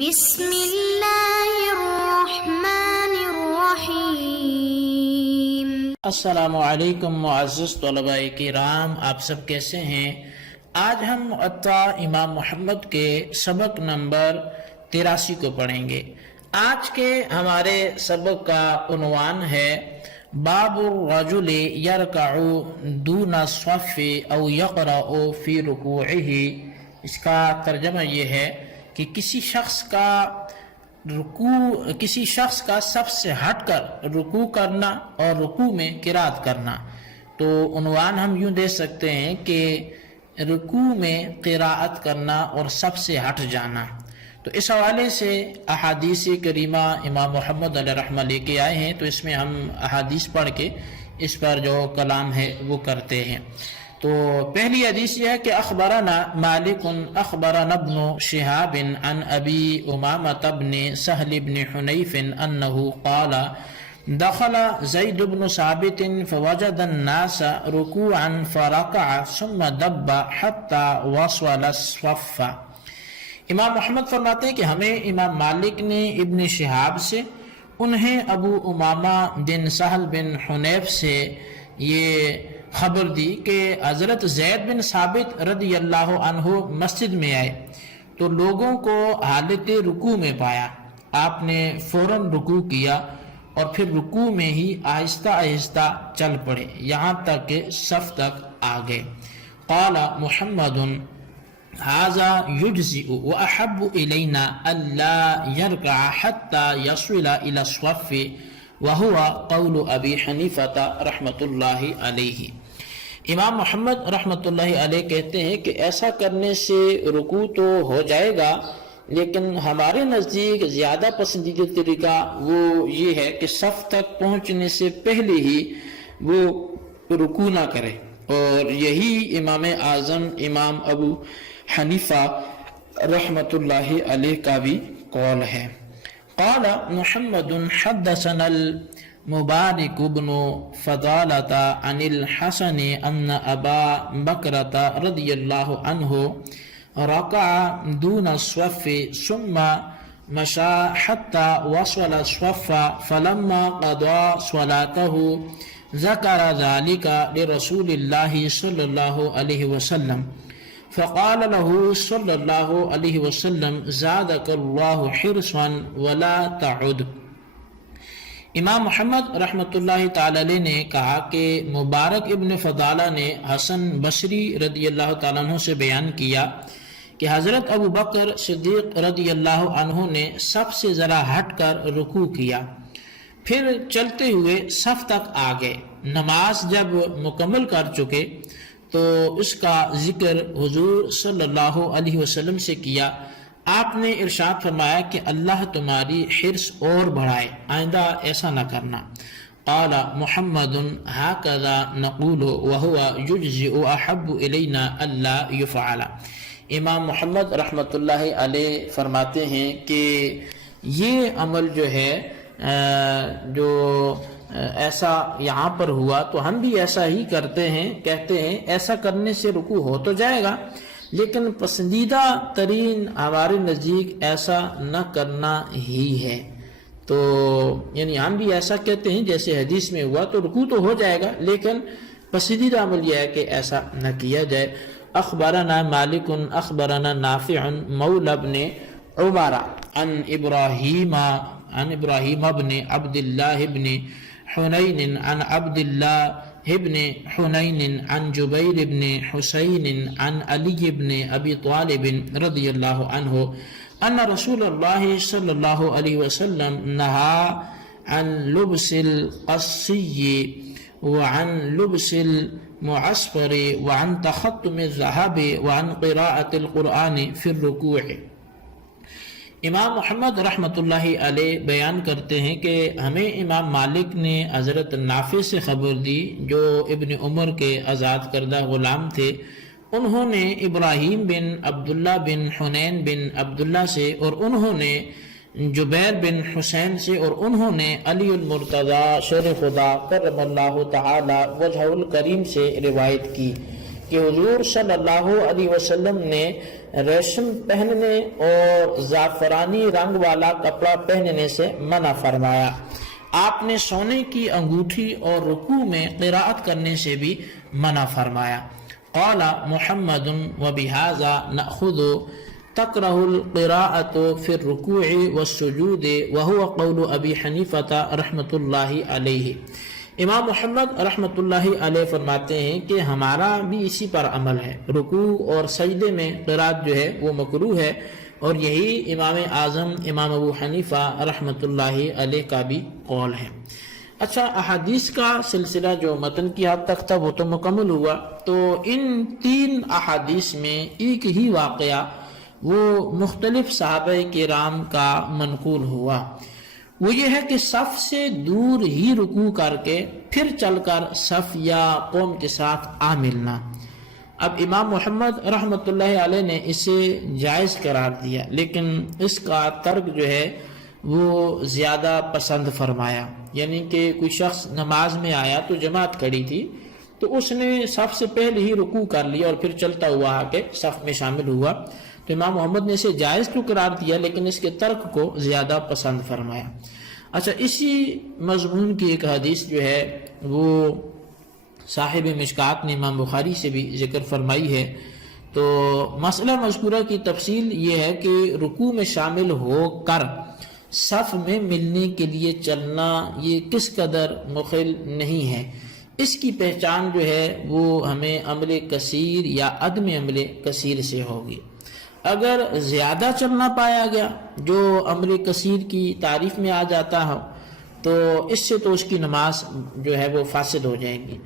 بسم اللہ الرحمن الرحیم۔ السلام علیکم معزز طلباء کرام، آپ سب کیسے ہیں؟ آج ہم معطا امام محمد کے سبق نمبر 83 کو پڑھیں گے۔ آج کے ہمارے سبق کا عنوان ہے باب الرجل یرکع دون الصف او یقرأ فی رکوعہ۔ اس کا ترجمہ یہ ہے کہ کسی شخص کا سب سے ہٹ کر رکوع کرنا اور رکوع میں قرات کرنا۔ تو عنوان ہم یوں دے سکتے ہیں کہ رکوع میں قراءت کرنا اور سب سے ہٹ جانا۔ تو اس حوالے سے احادیث کریمہ امام محمد علیہ رحمہ لے کے آئے ہیں، تو اس میں ہم احادیث پڑھ کے اس پر جو کلام ہے وہ کرتے ہیں۔ تو پہلی حدیث یہ ہے کہ اخبرنا مالک اخبرنا ابن شہاب عن ابی امامۃ بن سہل بن حنیف انہ قال دخل زید بن ثابت فوجد الناس رکوعا فرکع ثم دب حتى وصل الصف۔ امام محمد فرماتے ہیں کہ ہمیں امام مالک نے ابن شہاب سے، انہیں ابو امامہ بن سہل بن حنیف سے یہ خبر دی کہ حضرت زید بن ثابت رضی اللہ عنہ مسجد میں آئے تو لوگوں کو حالت رکوع میں پایا۔ آپ نے فوراً رکوع کیا اور پھر رکوع میں ہی آہستہ آہستہ چل پڑے یہاں تک کہ صف تک آ گئے۔ قال محمد هذا يجزئ وأحب إلينا ألا يركع حتى يصل إلى الصف وهو قول أبي حنيفة رحمة الله عليه۔ امام محمد رحمۃ اللہ علیہ کہتے ہیں کہ ایسا کرنے سے رکوع تو ہو جائے گا، لیکن ہمارے نزدیک زیادہ پسندیدہ طریقہ وہ یہ ہے کہ صف تک پہنچنے سے پہلے ہی وہ رکوع نہ کرے، اور یہی امام اعظم امام ابو حنیفہ رحمۃ اللہ علیہ کا بھی قول ہے۔ قال محمد حدثنا المبارک بن فضالة عن الحسن ان ابا بکرۃ رضی اللہ عنہ رکع دون الصف ثم مشى حتى وصل الصف فلما قضى صلاته ذكر ذلك لرسول الله صلى الله عليه وسلم فقال له صلى الله عليه وسلم زادك الله حرصا ولا تعد۔ امام محمد رحمۃ اللہ تعالی علیہ نے کہا کہ مبارک ابن فضالہ نے حسن بصری رضی اللہ تعالیٰ عنہ سے بیان کیا کہ حضرت ابو بکر صدیق رضی اللہ عنہ نے سب سے ذرا ہٹ کر رکوع کیا، پھر چلتے ہوئے صف تک آ گئے۔ نماز جب مکمل کر چکے تو اس کا ذکر حضور صلی اللہ علیہ وسلم سے کیا۔ آپ نے ارشاد فرمایا کہ اللہ تمہاری حرص اور بڑھائے، آئندہ ایسا نہ کرنا۔ قال محمد هكذا نقول وهو يجزئ احب الينا الا يفعل۔ امام محمد رحمۃ اللہ علیہ فرماتے ہیں کہ یہ عمل جو ہے جو ایسا یہاں پر ہوا تو ہم بھی ایسا ہی کرتے ہیں، کہتے ہیں ایسا کرنے سے رکوع ہو تو جائے گا، لیکن پسندیدہ ترین ہمارے نزدیک ایسا نہ کرنا ہی ہے۔ تو یعنی ہم بھی ایسا کہتے ہیں جیسے حدیث میں ہوا تو رکوع تو ہو جائے گا، لیکن پسندیدہ عمل یہ ہے کہ ایسا نہ کیا جائے۔ اخبرنا مالک اخبرنا نافع مولا بن عمر عن ابراہیم بن عبد اللہ بن حنین عن عبد اللہ ابن حنین عن جبیر بن حسین عن علی بن ابی طالب رضی اللہ عنہ ان رسول اللہ صلی اللہ علیہ وسلم نہا عن لبس القصی وعن لبس المعصفر وعن تختم الذهب وعن قراءة القرآن فی الرکوع۔ امام محمد رحمۃ اللہ علیہ بیان کرتے ہیں کہ ہمیں امام مالک نے حضرت نافع سے خبر دی جو ابن عمر کے آزاد کردہ غلام تھے۔ انہوں نے ابراہیم بن عبداللہ بن حنین بن عبداللہ سے، اور انہوں نے جبیر بن حسین سے، اور انہوں نے علی المرتضی شیر خدا کرم اللہ تعالی وجہ الکریم سے روایت کی کہ حضور صلی اللہ علیہ وسلم نے ریشم پہننے اور زعفرانی رنگ والا کپڑا پہننے سے منع فرمایا۔ آپ نے سونے کی انگوٹھی اور رکوع میں قراءت کرنے سے بھی منع فرمایا۔ قال محمد وبہذا نأخذ تکرہ القراءۃ فی الرکوع والسجود وہو قول ابی حنیفہ رحمۃ اللہ علیہ۔ امام محمد رحمۃ اللہ علیہ فرماتے ہیں کہ ہمارا بھی اسی پر عمل ہے، رکوع اور سجدے میں قراءت جو ہے وہ مکروہ ہے، اور یہی امام اعظم امام ابو حنیفہ رحمۃ اللہ علیہ کا بھی قول ہے۔ اچھا، احادیث کا سلسلہ جو متن کی حد تک تھا وہ تو مکمل ہوا، تو ان 3 احادیث میں ایک ہی واقعہ وہ مختلف صحابہ کرام کا منقول ہوا، وہ یہ ہے کہ صف سے دور ہی رکوع کر کے پھر چل کر صف یا قوم کے ساتھ آ ملنا۔ اب امام محمد رحمۃ اللہ علیہ نے اسے جائز قرار دیا، لیکن اس کا ترک جو ہے وہ زیادہ پسند فرمایا، یعنی کہ کوئی شخص نماز میں آیا تو جماعت کھڑی تھی تو اس نے صف سے پہلے ہی رکوع کر لیا اور پھر چلتا ہوا آ کے صف میں شامل ہوا، تو امام محمد نے اسے جائز تو قرار دیا لیکن اس کے ترک کو زیادہ پسند فرمایا۔ اچھا، اسی مضمون کی ایک حدیث جو ہے وہ صاحب مشکات نے امام بخاری سے بھی ذکر فرمائی ہے، تو مسئلہ مذکورہ کی تفصیل یہ ہے کہ رکوع میں شامل ہو کر صف میں ملنے کے لیے چلنا یہ کس قدر مخل نہیں ہے، اس کی پہچان جو ہے وہ ہمیں عمل کثیر یا عدم عمل کثیر سے ہوگی۔ اگر زیادہ چلنا پایا گیا جو عمل کثیر کی تعریف میں آ جاتا ہو تو اس سے تو اس کی نماز جو ہے وہ فاسد ہو جائے گی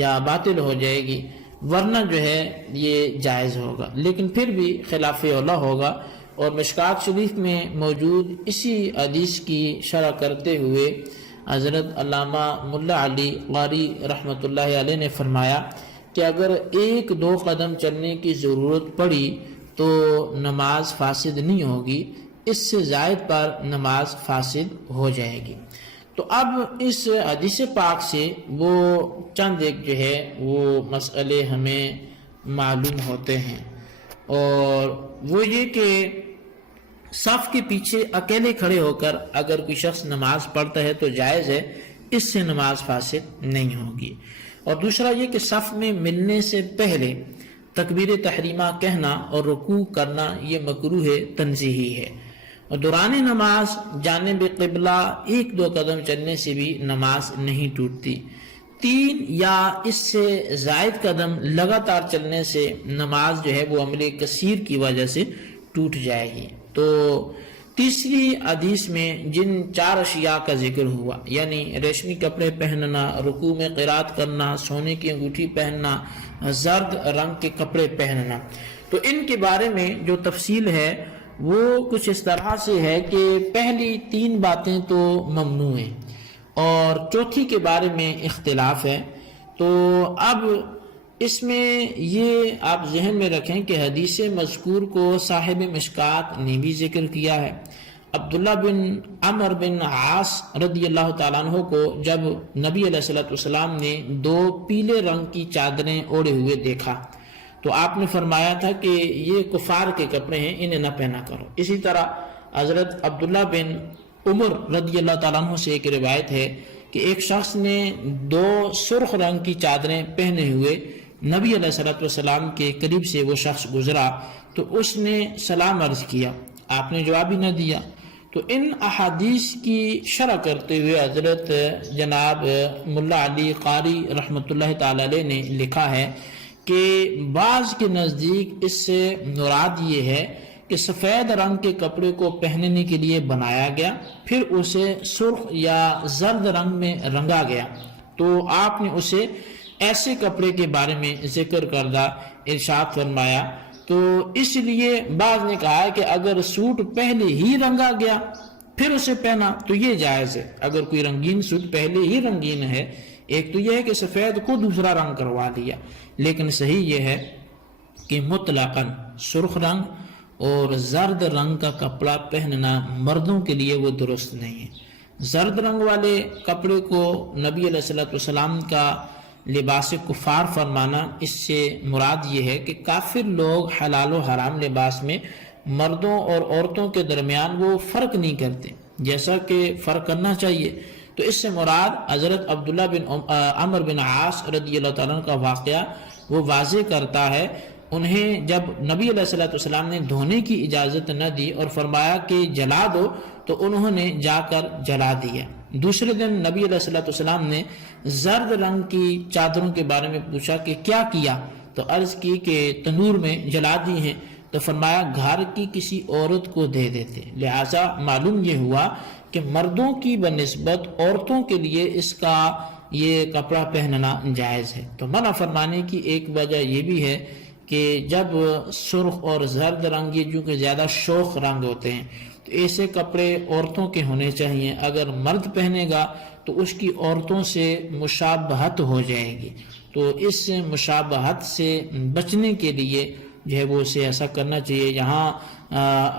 یا باطل ہو جائے گی، ورنہ جو ہے یہ جائز ہوگا، لیکن پھر بھی خلاف اولیٰ ہوگا۔ اور مشکات شریف میں موجود اسی حدیث کی شرح کرتے ہوئے حضرت علامہ ملا علی قاری رحمۃ اللہ علیہ نے فرمایا کہ اگر 1-2 قدم چلنے کی ضرورت پڑی تو نماز فاسد نہیں ہوگی، اس سے زائد پر نماز فاسد ہو جائے گی۔ تو اب اس حدیث پاک سے وہ چند ایک جو ہے وہ مسئلے ہمیں معلوم ہوتے ہیں، اور وہ یہ کہ صف کے پیچھے اکیلے کھڑے ہو کر اگر کوئی شخص نماز پڑھتا ہے تو جائز ہے، اس سے نماز فاسد نہیں ہوگی۔ اور دوسرا یہ کہ صف میں ملنے سے پہلے تکبیر تحریمہ کہنا اور رکوع کرنا یہ مکروہ تنزیہی ہے، اور دوران نماز جانب قبلہ 1-2 قدم چلنے سے بھی نماز نہیں ٹوٹتی، 3 یا اس سے زائد قدم لگاتار چلنے سے نماز جو ہے وہ عمل کثیر کی وجہ سے ٹوٹ جائے گی۔ تو تیسری حدیث میں جن 4 اشیاء کا ذکر ہوا، یعنی ریشمی کپڑے پہننا، رکوع میں قرات کرنا، سونے کی انگوٹھی پہننا، زرد رنگ کے کپڑے پہننا، تو ان کے بارے میں جو تفصیل ہے وہ کچھ اس طرح سے ہے کہ پہلی 3 باتیں تو ممنوع ہیں اور چوتھی کے بارے میں اختلاف ہے۔ تو اب اس میں یہ آپ ذہن میں رکھیں کہ حدیث مذکور کو صاحب مشکات نے بھی ذکر کیا ہے۔ عبداللہ بن عمر بن عاص رضی اللہ تعالیٰ عنہ کو جب نبی علیہ السلام نے 2 پیلے رنگ کی چادریں اوڑھے ہوئے دیکھا تو آپ نے فرمایا تھا کہ یہ کفار کے کپڑے ہیں، انہیں نہ پہنا کرو۔ اسی طرح حضرت عبداللہ بن عمر رضی اللہ تعالیٰ عنہ سے ایک روایت ہے کہ ایک شخص نے 2 سرخ رنگ کی چادریں پہنے ہوئے نبی علیہ السلام کے قریب سے وہ شخص گزرا تو اس نے سلام عرض کیا، آپ نے جواب ہی نہ دیا۔ تو ان احادیث کی شرح کرتے ہوئے حضرت جناب ملا علی قاری رحمۃ اللہ تعالی علیہ نے لکھا ہے کہ بعض کے نزدیک اس سے مراد یہ ہے کہ سفید رنگ کے کپڑے کو پہننے کے لیے بنایا گیا، پھر اسے سرخ یا زرد رنگ میں رنگا گیا، تو آپ نے اسے ایسے کپڑے کے بارے میں ذکر کردہ ارشاد فرمایا۔ تو اس لیے بعض نے کہا کہ اگر سوٹ پہلے ہی رنگا گیا پھر اسے پہنا تو یہ جائز ہے۔ اگر کوئی رنگین سوٹ پہلے ہی رنگین ہے، ایک تو یہ ہے کہ سفید کو دوسرا رنگ کروا لیا، لیکن صحیح یہ ہے کہ مطلقاً سرخ رنگ اور زرد رنگ کا کپڑا پہننا مردوں کے لیے وہ درست نہیں ہے۔ زرد رنگ والے کپڑے کو نبی علیہ السلام کا لباس کفار فرمانا، اس سے مراد یہ ہے کہ کافر لوگ حلال و حرام لباس میں مردوں اور عورتوں کے درمیان وہ فرق نہیں کرتے جیسا کہ فرق کرنا چاہیے۔ تو اس سے مراد حضرت عبداللہ بن عمر بن عاص رضی اللہ تعالیٰ عنہ کا واقعہ وہ واضح کرتا ہے۔ انہیں جب نبی علیہ الصلوۃ والسلام نے دھونے کی اجازت نہ دی اور فرمایا کہ جلا دو، تو انہوں نے جا کر جلا دیا۔ دوسرے دن نبی علیہ الصلوۃ والسلام نے زرد رنگ کی چادروں کے بارے میں پوچھا کہ کیا کیا، تو عرض کی کہ تنور میں جلا دی ہیں، تو فرمایا گھر کی کسی عورت کو دے دیتے۔ لہٰذا معلوم یہ ہوا کہ مردوں کی بنسبت عورتوں کے لیے اس کا یہ کپڑا پہننا جائز ہے۔ تو منع فرمانے کی ایک وجہ یہ بھی ہے کہ جب سرخ اور زرد رنگ یہ جو کہ زیادہ شوخ رنگ ہوتے ہیں، تو ایسے کپڑے عورتوں کے ہونے چاہیے۔ اگر مرد پہنے گا تو اس کی عورتوں سے مشابہت ہو جائے گی، تو اس مشابہت سے بچنے کے لیے جو ہے وہ اسے ایسا کرنا چاہیے۔ یہاں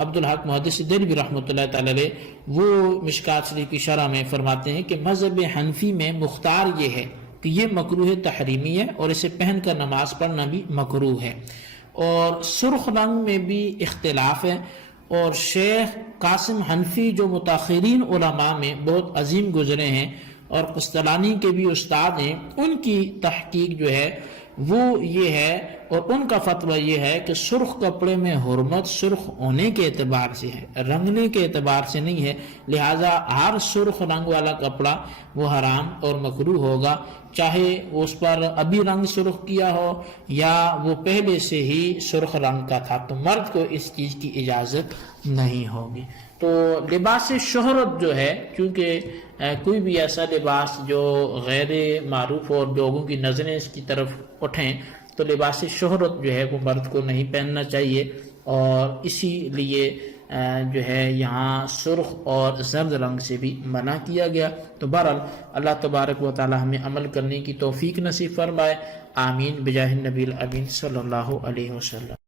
عبدالحق محدث دہلوی رحمۃ اللہ تعالی علیہ وہ مشکات شریف کی شرح میں فرماتے ہیں کہ مذہب حنفی میں مختار یہ ہے کہ یہ مکروہ تحریمی ہے اور اسے پہن کر نماز پڑھنا بھی مکروہ ہے۔ اور سرخ رنگ میں بھی اختلاف ہے، اور شیخ قاسم حنفی جو متاخرین علماء میں بہت عظیم گزرے ہیں اور قسطلانی کے بھی استاد ہیں، ان کی تحقیق جو ہے وہ یہ ہے، اور ان کا فتویٰ یہ ہے کہ سرخ کپڑے میں حرمت سرخ ہونے کے اعتبار سے ہے، رنگنے کے اعتبار سے نہیں ہے۔ لہٰذا ہر سرخ رنگ والا کپڑا وہ حرام اور مکروہ ہوگا، چاہے اس پر ابھی رنگ سرخ کیا ہو یا وہ پہلے سے ہی سرخ رنگ کا تھا، تو مرد کو اس چیز کی اجازت نہیں ہوگی۔ تو لباس شہرت جو ہے، کیونکہ کوئی بھی ایسا لباس جو غیر معروف اور لوگوں کی نظریں اس کی طرف اٹھیں، تو لباس شہرت جو ہے وہ مرد کو نہیں پہننا چاہیے، اور اسی لیے جو ہے یہاں سرخ اور زرد رنگ سے بھی منع کیا گیا۔ تو بہرحال اللہ تبارک و تعالی ہمیں عمل کرنے کی توفیق نصیب فرمائے، آمین بجاہ النبی الامین صلی اللہ علیہ وسلم۔